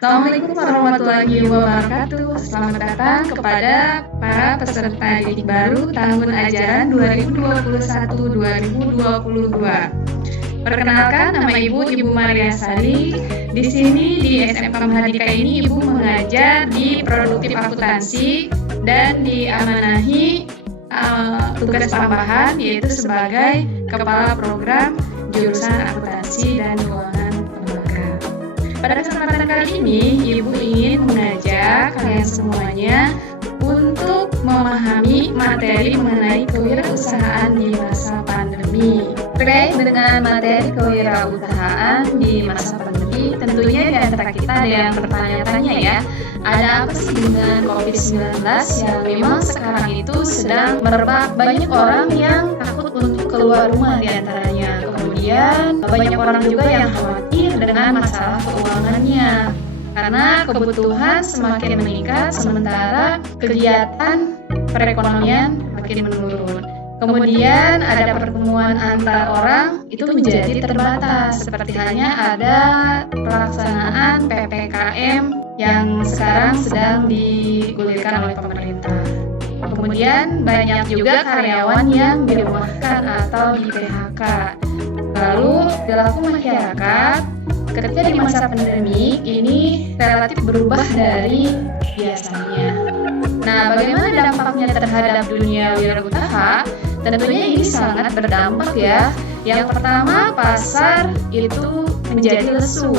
Assalamualaikum warahmatullahi wabarakatuh. Selamat datang kepada para peserta didik baru tahun ajaran 2021-2022. Perkenalkan, nama Ibu Maria Sari. Di sini di SMK Mahardika ini Ibu mengajar di produktif akuntansi dan diamanahi tugas tambahan yaitu sebagai kepala program jurusan akuntansi dan keuangan lembaga. Pada kesempatan kali ini, Ibu ingin mengajak kalian semuanya untuk memahami materi mengenai kewirausahaan di masa pandemi. Terkait dengan materi kewirausahaan di masa pandemi, tentunya di antara kita ada yang bertanya-tanya ya, ada apa sih dengan COVID-19 yang memang sekarang itu sedang merebak, banyak orang yang takut untuk keluar rumah di antaranya. Kemudian banyak orang juga yang khawatir dengan masalah keuangannya karena kebutuhan semakin meningkat sementara kegiatan perekonomian makin menurun. Kemudian ada pertemuan antar orang itu menjadi terbatas, seperti halnya ada pelaksanaan PPKM yang sekarang sedang digulirkan oleh pemerintah. Kemudian banyak juga karyawan yang dirumahkan atau di PHK. Lalu perilaku masyarakat ketika di masa pandemi ini relatif berubah dari biasanya. Nah, bagaimana dampaknya terhadap dunia wirausaha? Tentunya ini sangat berdampak ya. Yang pertama, pasar itu menjadi lesu.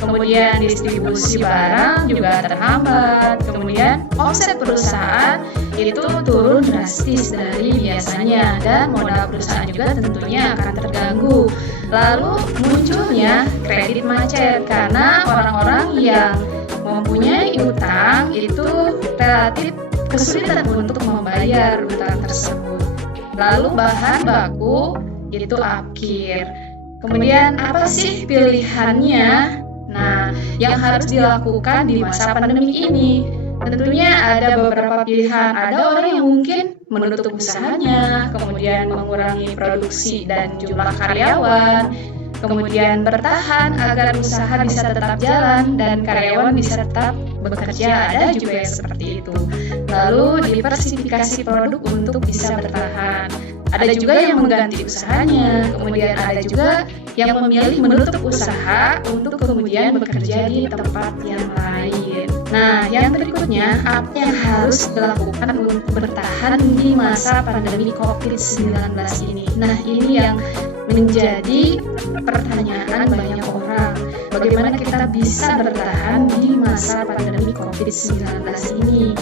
Kemudian distribusi barang juga terhambat. Kemudian omset perusahaan itu turun drastis dari biasanya dan modal perusahaan juga tentunya akan terganggu. Lalu munculnya kredit macet karena orang-orang yang mempunyai utang itu relatif kesulitan untuk membayar utang tersebut. Lalu bahan baku itu akhir. Kemudian apa sih pilihannya? Nah, yang harus dilakukan di masa pandemi ini tentunya ada beberapa pilihan. Ada orang yang mungkin menutup usahanya, kemudian mengurangi produksi dan jumlah karyawan, kemudian bertahan agar usaha bisa tetap jalan dan karyawan bisa tetap bekerja. Ada juga yang seperti itu. Lalu diversifikasi produk untuk bisa bertahan. Ada juga yang mengganti usahanya, kemudian ada juga yang memilih menutup usaha untuk kemudian bekerja di tempat yang lain. Nah, yang berikutnya, apa yang harus dilakukan untuk bertahan di masa pandemi COVID-19 ini? Nah, ini yang menjadi pertanyaan banyak orang. Bagaimana kita bisa bertahan di masa pandemi COVID-19 ini?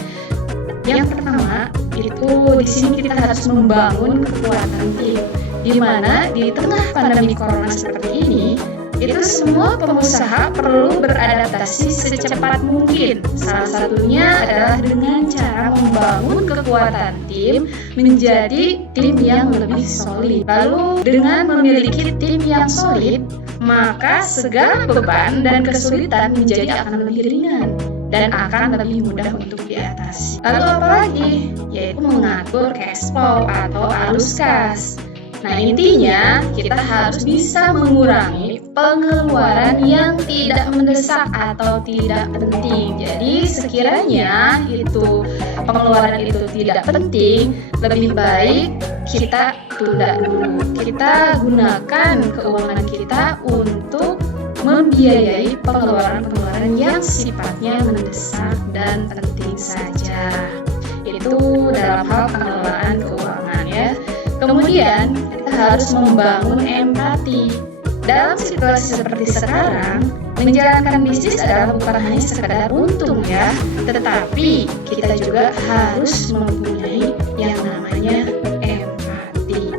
Yang pertama, itu di sini kita harus membangun kekuatan tim. Di mana di tengah pandemi corona seperti ini, itu semua pengusaha perlu beradaptasi secepat mungkin. Salah satunya adalah dengan cara membangun kekuatan tim menjadi tim yang lebih solid. Lalu dengan memiliki tim yang solid, maka segala beban dan kesulitan menjadi akan lebih ringan dan akan lebih mudah untuk diatasi. Lalu apalagi? Yaitu mengatur cash flow atau alus kas. Nah, intinya kita harus bisa mengurangi pengeluaran yang tidak mendesak atau tidak penting. Jadi sekiranya itu pengeluaran itu tidak penting, lebih baik kita tunda dulu. Kita gunakan keuangan kita untuk membiayai pengeluaran-pengeluaran yang sifatnya mendesak dan penting saja. Itu dalam hal pengelolaan keuangan ya. Kemudian kita harus membangun empati. Dalam situasi seperti sekarang, menjalankan bisnis adalah bukan hanya sekedar untung ya, tetapi kita juga harus mempunyai yang namanya empati.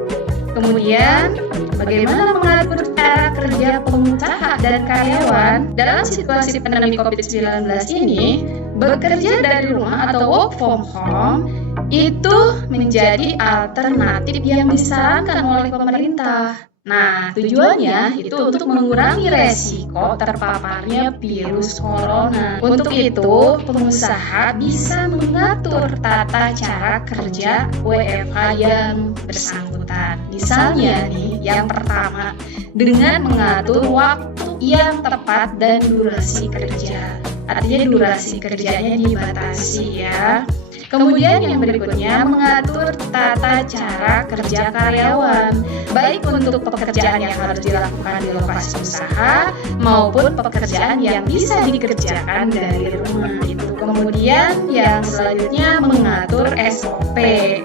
Kemudian, bagaimana mengatur cara kerja pengusaha dan karyawan dalam situasi pandemi COVID-19 ini? Bekerja dari rumah atau work from home itu menjadi alternatif yang disarankan oleh pemerintah. Nah, tujuannya itu untuk mengurangi resiko terpaparnya virus corona. Untuk itu, pengusaha bisa mengatur tata cara kerja WFH yang bersangkutan. Misalnya nih, yang pertama, dengan mengatur waktu yang tepat dan durasi kerja. artinya durasi kerjanya dibatasi ya. Kemudian yang berikutnya mengatur tata cara kerja karyawan, baik untuk pekerjaan yang harus dilakukan di lokasi usaha maupun pekerjaan yang bisa dikerjakan dari rumah itu. Kemudian yang selanjutnya mengatur SOP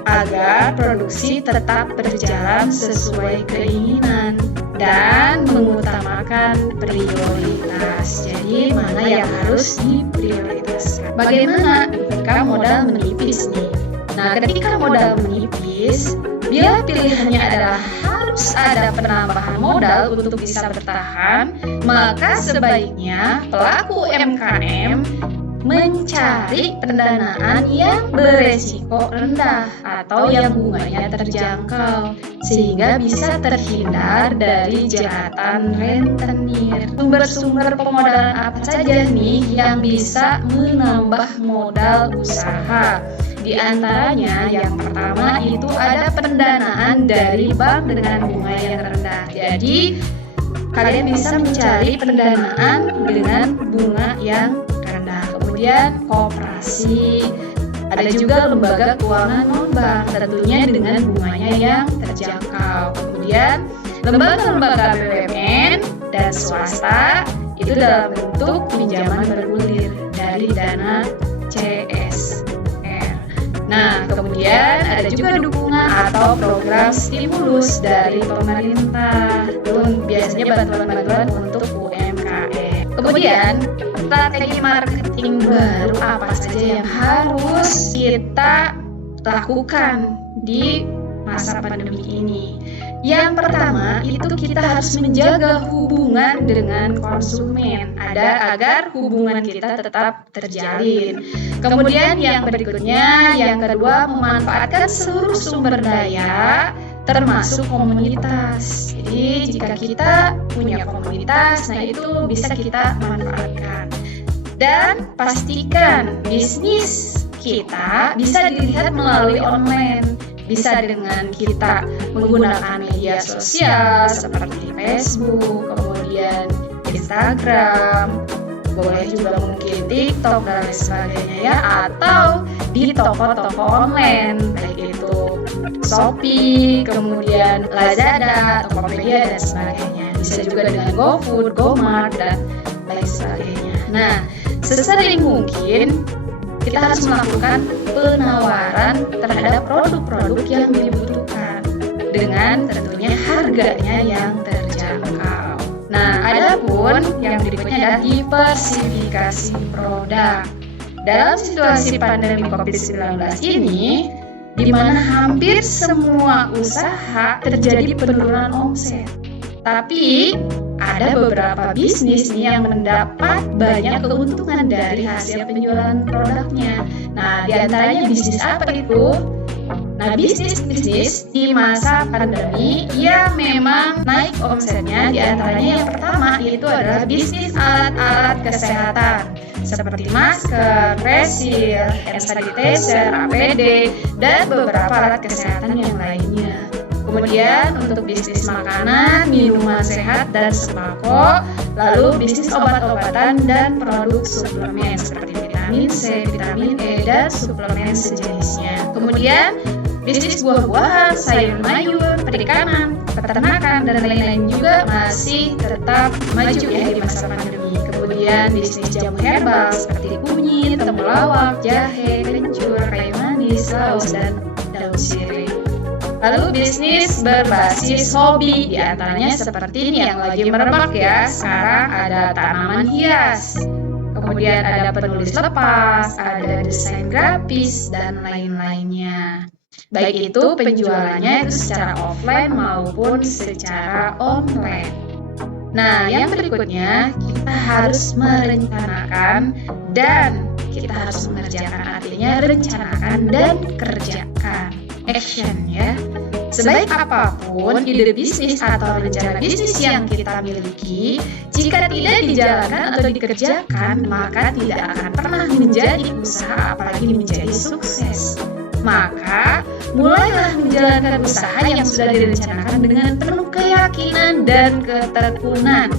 agar produksi tetap berjalan sesuai keinginan dan mengutamakan prioritas. Jadi mana yang harus diprioritaskan? Bagaimana ketika modal menipis nih? Nah, ketika modal menipis, bila pilihannya adalah harus ada penambahan modal untuk bisa bertahan, maka sebaiknya pelaku UMKM mencari pendanaan yang beresiko rendah atau yang bunganya terjangkau sehingga bisa terhindar dari jeratan rentenir. Sumber-sumber pemodalan apa saja nih yang bisa menambah modal usaha? Di antaranya yang pertama itu ada pendanaan dari bank dengan bunga yang rendah. Jadi kalian bisa mencari pendanaan dengan bunga yang rendah. Kemudian koperasi, ada juga lembaga keuangan non-bank tentunya dengan bunganya yang terjangkau. Kemudian lembaga-lembaga BUMN dan swasta itu dalam bentuk pinjaman bergulir dari dana CSR. Nah, kemudian ada juga dukungan atau program stimulus dari pemerintah. Itu biasanya bantuan-bantuan untuk UMKM. Kemudian strategi marketing baru apa saja yang harus kita lakukan di masa pandemi ini? Yang pertama itu kita harus menjaga hubungan dengan konsumen agar hubungan kita tetap terjalin. Kemudian yang berikutnya, yang kedua, memanfaatkan seluruh sumber daya termasuk komunitas. Jadi jika kita punya komunitas, nah itu bisa kita manfaatkan. Dan pastikan bisnis kita bisa dilihat melalui online. Bisa dengan kita menggunakan media sosial seperti Facebook, kemudian Instagram, boleh juga mungkin TikTok dan lain sebagainya ya, atau di toko-toko online baik itu Shopee, kemudian Lazada, Tokopedia dan sebagainya. Bisa juga dengan GoFood, GoMart dan lain sebagainya. Nah, sesering mungkin kita harus melakukan penawaran terhadap produk-produk yang dibutuhkan dengan tentunya harganya yang terjangkau. Nah, adapun yang berikutnya adalah diversifikasi produk. Dalam situasi pandemi COVID-19 ini, di mana hampir semua usaha terjadi penurunan omset. Tapi ada beberapa bisnis nih yang mendapat banyak keuntungan dari hasil penjualan produknya. Nah, di antaranya bisnis apa itu? Nah, bisnis-bisnis di masa pandemi yang memang naik omsetnya, di antaranya yang pertama itu adalah bisnis alat-alat kesehatan seperti masker, resil, hand sanitizer, APD, dan beberapa alat kesehatan yang lainnya. Kemudian untuk bisnis makanan, minuman sehat, dan sembako, lalu bisnis obat-obatan dan produk suplemen seperti vitamin C, vitamin E, dan suplemen sejenisnya. Kemudian bisnis buah-buahan, sayur mayur, perikanan, peternakan, dan lain-lain juga masih tetap maju ya di masa pandemi. Kemudian bisnis jamu herbal seperti kunyit, temulawak, jahe, kencur, kayu manis, laos, dan daun sirih. Lalu bisnis berbasis hobi, diantaranya seperti ini yang lagi merebak ya, sekarang ada tanaman hias, kemudian ada penulis lepas, ada desain grafis, dan lain-lainnya. Baik itu penjualannya itu secara offline maupun secara online. Nah, yang berikutnya kita harus merencanakan dan kita harus mengerjakan, artinya rencanakan dan kerjakan. Action ya. Sebaik apapun ide bisnis atau rencana bisnis yang kita miliki, jika tidak dijalankan atau dikerjakan, maka tidak akan pernah menjadi usaha apalagi menjadi sukses. Maka mulailah menjalankan usaha yang sudah direncanakan dengan penuh keyakinan dan ketekunan.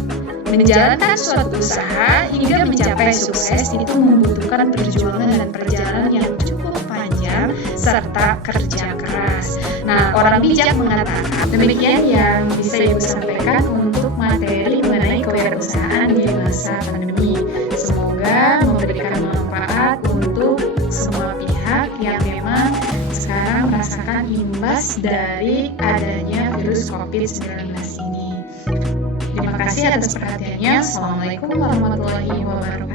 Menjalankan suatu usaha hingga mencapai sukses itu membutuhkan perjuangan dan perjalanan yang cukup panjang serta kerja keras. Nah, orang bijak mengatakan demikian yang bisa Ibu sampaikan untuk materi mengenai kewirausahaan di masa pandemi. Semoga memberikan manfaat untuk semua pihak yang memang sekarang merasakan imbas dari adanya virus COVID-19 ini. Terima kasih atas perhatiannya. Assalamualaikum warahmatullahi wabarakatuh.